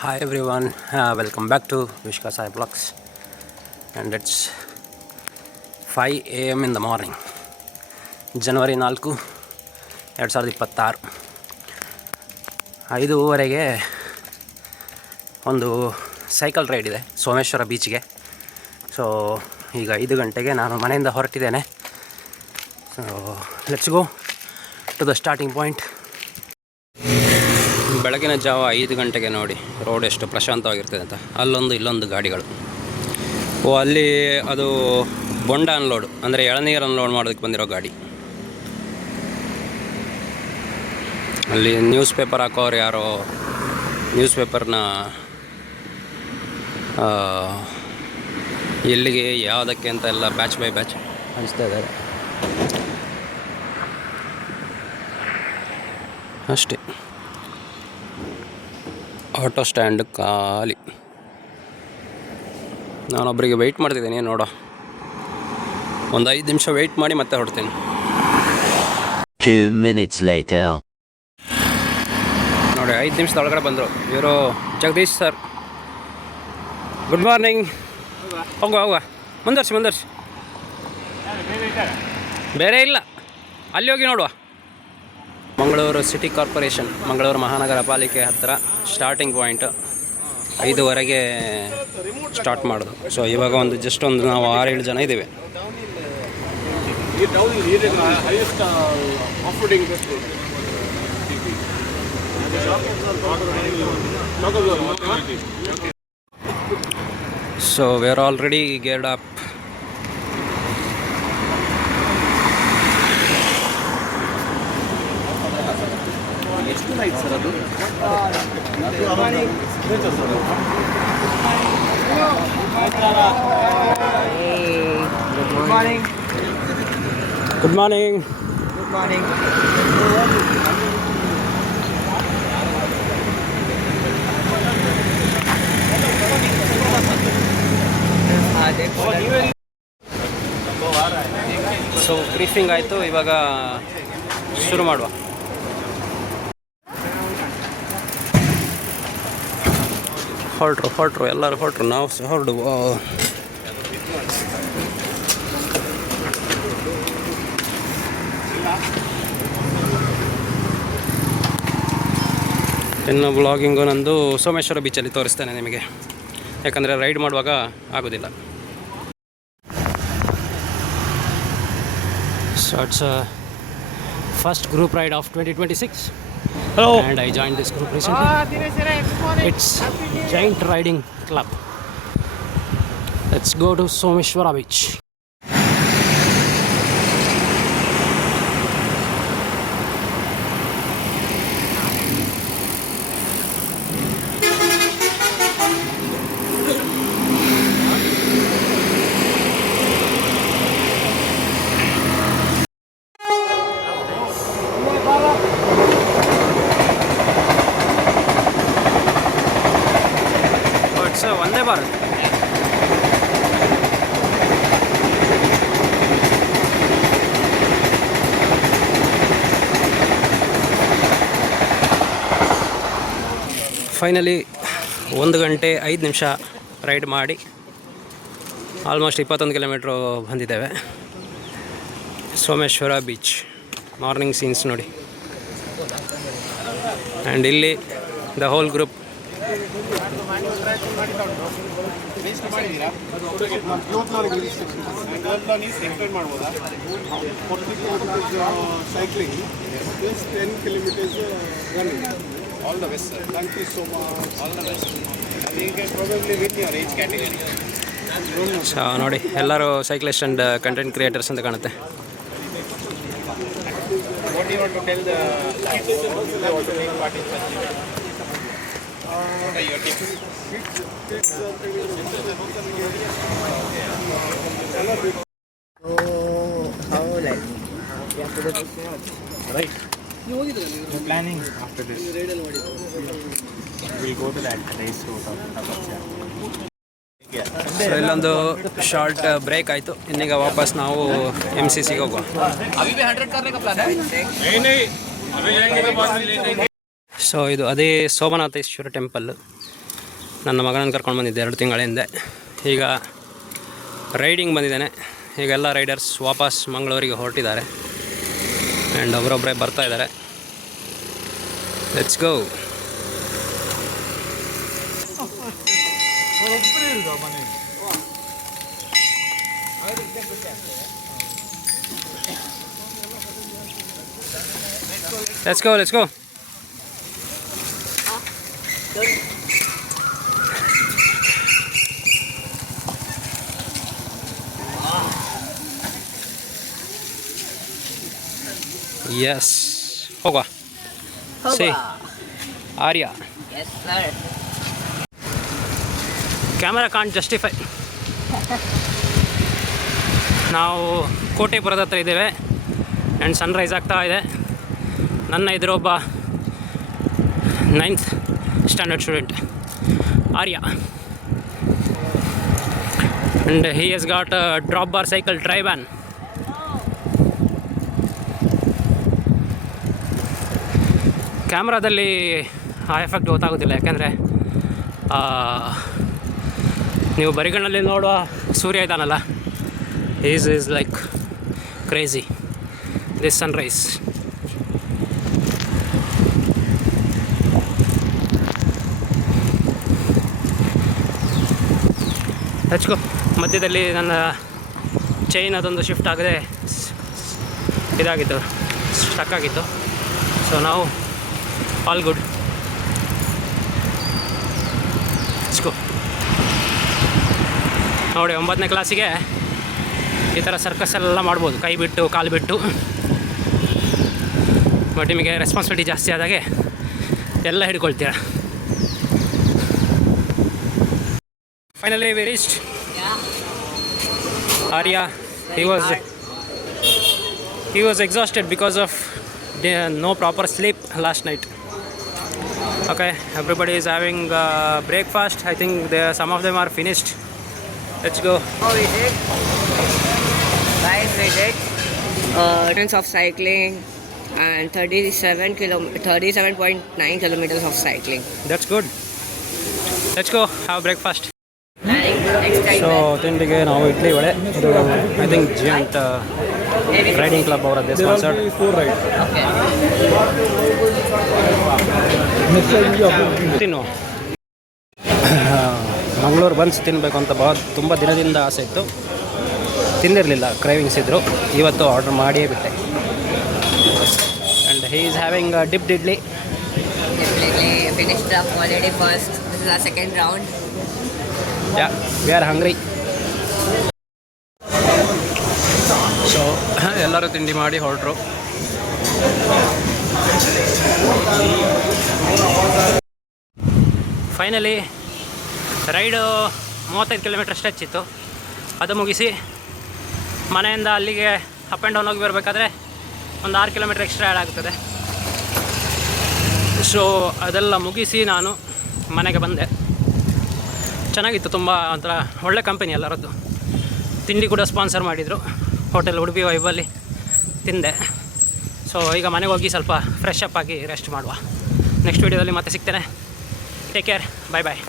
Hi everyone, welcome back to Vishka Sai Vlogs, and it's 5 a.m. in the morning. ಜನವರಿ 4, 2026 5:30ಗೆ ಒಂದು cycle ride ಇದೆ Someshwara ಬೀಚ್ಗೆ. So ಈಗ 5 ಗಂಟೆಗೆ ನಾನು ಮನೆಯಿಂದ ಹೊರಟಿದ್ದೇನೆ. So let's go to the starting point. ಬೆಳಗಿನ ಜಾವ 5 ಗಂಟೆಗೆ ನೋಡಿ ರೋಡ್ ಎಷ್ಟು ಪ್ರಶಾಂತವಾಗಿರ್ತದೆ ಅಂತ. ಅಲ್ಲೊಂದು ಇಲ್ಲೊಂದು ಗಾಡಿಗಳು. ಅಲ್ಲಿ ಅದು ಬೊಂಡ ಅನ್ಲೋಡ್, ಅಂದರೆ ಎಳನೀರು ಅನ್ಲೋಡ್ ಮಾಡೋದಕ್ಕೆ ಬಂದಿರೋ ಗಾಡಿ. ಅಲ್ಲಿ ನ್ಯೂಸ್ ಪೇಪರ್ ಹಾಕೋರು ಯಾರೋ ನ್ಯೂಸ್ ಪೇಪರ್ನ ಎಲ್ಲಿಗೆ ಯಾವುದಕ್ಕೆ ಅಂತ ಎಲ್ಲ ಬ್ಯಾಚ್ ಬೈ ಬ್ಯಾಚ್ ಹಂಚ್ತಾ ಇದ್ದಾರೆ ಅಷ್ಟೇ. ಆಟೋ ಸ್ಟ್ಯಾಂಡ್ ಖಾಲಿ. ನಾನೊಬ್ಬರಿಗೆ ವೆಯ್ಟ್ ಮಾಡ್ತಿದ್ದೀನಿ, ನೋಡೋ ಒಂದು 5 ನಿಮಿಷ ವೆಯ್ಟ್ ಮಾಡಿ ಮತ್ತೆ ಹೊರಡ್ತೀನಿ. 2 minutes later. ನೋಡಿ 5 ನಿಮಿಷದ ಒಳಗಡೆ ಬಂದರು ಇವರು. Jagadish sir, good morning. ಹೋಗುವ ಮುಂದರ್ಸಿ. ಬೇರೆ ಇಲ್ಲ, ಅಲ್ಲಿ ಹೋಗಿ ನೋಡುವ. ಮಂಗಳೂರು ಸಿಟಿ ಕಾರ್ಪೊರೇಷನ್, ಮಂಗಳೂರು ಮಹಾನಗರ ಪಾಲಿಕೆ ಹತ್ತಿರ ಸ್ಟಾರ್ಟಿಂಗ್ ಪಾಯಿಂಟ್. 5:30ಗೆ ಸ್ಟಾರ್ಟ್ ಮಾಡೋದು. ಸೊ ಇವಾಗ ನಾವು 6-7 ಜನ ಇದ್ದೀವಿ. So we are already geared up. Good morning. So briefing ಆಯಿತು, ಇವಾಗ ಶುರು ಮಾಡುವ. ಹೊರಟ್ರು ಎಲ್ಲರೂ ಹೊರಟ್ರು, ನಾವು ಸಹ ಹೊರಡುವ. ಇನ್ನು ಬ್ಲಾಗಿಂಗು ನಂದು ಸೋಮೇಶ್ವರ ಬೀಚಲ್ಲಿ ತೋರಿಸ್ತೇನೆ ನಿಮಗೆ, ಯಾಕಂದರೆ ರೈಡ್ ಮಾಡುವಾಗ ಆಗೋದಿಲ್ಲ. So it's first group ride of 2026. Hello. And I joined this group recently. It's Giant Riding Club. Let's go to Someshwara Beach. Vande Bharat. Finally 1 ಗಂಟೆ 5 ನಿಮಿಷ ರೈಡ್ ಮಾಡಿ ಆಲ್ಮೋಸ್ಟ್ 21 ಕಿಲೋಮೀಟ್ರು ಬಂದಿದ್ದೇವೆ. ಸೋಮೇಶ್ವರ ಬೀಚ್ ಮಾರ್ನಿಂಗ್ ಸೀನ್ಸ್ ನೋಡಿ. ಆ್ಯಂಡ್ ಇಲ್ಲಿ the whole group. All the best, sir. Thank you so much. All the best. You can probably win your age category. So ನೋಡಿ, ಎಲ್ಲರೂ cyclist and content creators ಅಂತ ಕಾಣುತ್ತೆ. What do you want to tell the kids who want to take part in such events? What are your tips? Right. We're planning after this. We'll go to that race route of Tapachya. So ಇಲ್ಲೊಂದು short break ಆಯಿತು. ಇನ್ನೀಗ ವಾಪಸ್ ನಾವು MCCಗೆ ಹೋಗುವ. So ಇದು ಅದೇ Somanatheshwara temple. ನನ್ನ ಮಗನನ್ನು ಕರ್ಕೊಂಡು ಬಂದಿದ್ದೆ 2 ತಿಂಗಳ ಹಿಂದೆ. ಈಗ ರೈಡಿಂಗ್ ಬಂದಿದ್ದೇನೆ. ಈಗ ಎಲ್ಲ ರೈಡರ್ಸ್ ವಾಪಸ್ ಮಂಗಳೂರಿಗೆ ಹೊರಟಿದ್ದಾರೆ ಆ್ಯಂಡ್ ಒಬ್ಬರೊಬ್ಬರೇ ಬರ್ತಾ ಇದ್ದಾರೆ. Let's go. Let's go. Yes. ಹೋಗುವ. See. Arya. Yes, sir. Camera can't justify. ನಾವು ಕೋಟೆಪುರದ ಹತ್ರ ಇದ್ದೇವೆ ಆ್ಯಂಡ್ ಸನ್ರೈಸ್ ಆಗ್ತಾ ಇದೆ. ನನ್ನ ಎದುರೊಬ್ಬ 9th standard student Arya, and he has got a drop bar cycle Triban. ಕ್ಯಾಮ್ರಾದಲ್ಲಿ ಆ ಎಫೆಕ್ಟ್ ಗೊತ್ತಾಗೋದಿಲ್ಲ, ಯಾಕೆಂದರೆ ನೀವು ಬರಿಗಣ್ಣಲ್ಲಿ ನೋಡುವ ಸೂರ್ಯ ಇದ್ದಾನಲ್ಲ, is like crazy this sunrise. ಹೆಚ್ಚು ಮಧ್ಯದಲ್ಲಿ ನನ್ನ ಚೈನ್ ಅದೊಂದು ಶಿಫ್ಟ್ ಆಗದೆ ಇದಾಗಿತ್ತು, ಸ್ಟಕ್ ಆಗಿತ್ತು. ಸೊ ನಾವು ಆಲ್ ಗುಡ್. ಇಸ್ಕೋ ನೋಡಿ, 9ನೇ ಕ್ಲಾಸಿಗೆ ಈ ಥರ ಸರ್ಕಸ್ ಎಲ್ಲ ಮಾಡ್ಬೋದು, ಕೈ ಬಿಟ್ಟು ಕಾಲು ಬಿಟ್ಟು. ಬಟ್ ನಿಮಗೆ ರೆಸ್ಪಾನ್ಸಿಬಿಲಿಟಿ ಜಾಸ್ತಿ ಆದಾಗೆ ಎಲ್ಲ ಹಿಡ್ಕೊಳ್ತೀರ. Finally we reached. Yeah. Arya, he was exhausted because of no proper sleep last night. Okay, everybody is having breakfast. I think some of them are finished. Let's go. Oh, we did. Guys, we did distance of cycling and 37.9 kilometers of cycling. That's good. Let's go have breakfast. Next time. So ತಿಂಡಿಗೆ ನಾವು ಇಡ್ಲಿ ವಡೆ, ಇದು I think ಜಿಯಂಟ್ riding club ಅವರದ್ದೇ sponsored. ತಿನ್ನು. Mangaluru buns ತಿನ್ನಬೇಕು ಅಂತ ತುಂಬ ದಿನದಿಂದ ಆಸೆ ಇತ್ತು, ತಿಂದಿರಲಿಲ್ಲ, ಕ್ರೇವಿಂಗ್ಸ್ ಇದ್ದರು. ಇವತ್ತು ಆರ್ಡರ್ ಮಾಡಿಯೇ ಬಿಟ್ಟೆ. And he is having dipped idli. Definitely finished up already first. This is our second round. Yeah, we are hungry. So ಎಲ್ಲರೂ ತಿಂಡಿ ಮಾಡಿ ಹೊರಟರು. ಫೈನಲಿ ರೈಡು 35 ಕಿಲೋಮೀಟರ್ ಸ್ಟ್ರೆಚ್ ಇತ್ತು. ಅದು ಮುಗಿಸಿ ಮನೆಯಿಂದ ಅಲ್ಲಿಗೆ ಅಪ್ ಆ್ಯಂಡ್ ಡೌನ್ ಹೋಗಿ ಬರಬೇಕಾದ್ರೆ ಒಂದು 6 ಕಿಲೋಮೀಟರ್ ಎಕ್ಸ್ಟ್ರಾ ಆ್ಯಡ್ ಆಗ್ತದೆ. ಸೊ ಅದೆಲ್ಲ ಮುಗಿಸಿ ನಾನು ಮನೆಗೆ ಬಂದೆ. ಚೆನ್ನಾಗಿತ್ತು, ತುಂಬ ಒಂಥರ ಒಳ್ಳೆ ಕಂಪನಿ ಎಲ್ಲರದ್ದು. ತಿಂಡಿ ಕೂಡ ಸ್ಪಾನ್ಸರ್ ಮಾಡಿದರು, ಹೋಟೆಲ್ ಉಡುಪಿ ವೈಬಲ್ಲಿ ತಿಂದೆ. ಸೊ ಈಗ ಮನೆಗೆ ಹೋಗಿ ಸ್ವಲ್ಪ ಫ್ರೆಶ್ ಅಪ್ ಆಗಿ ರೆಸ್ಟ್ ಮಾಡುವ. ನೆಕ್ಸ್ಟ್ ವೀಡಿಯೋದಲ್ಲಿ ಮತ್ತೆ ಸಿಗ್ತೇನೆ. ಟೇಕ್ ಕೇರ್, ಬಾಯ್ ಬಾಯ್.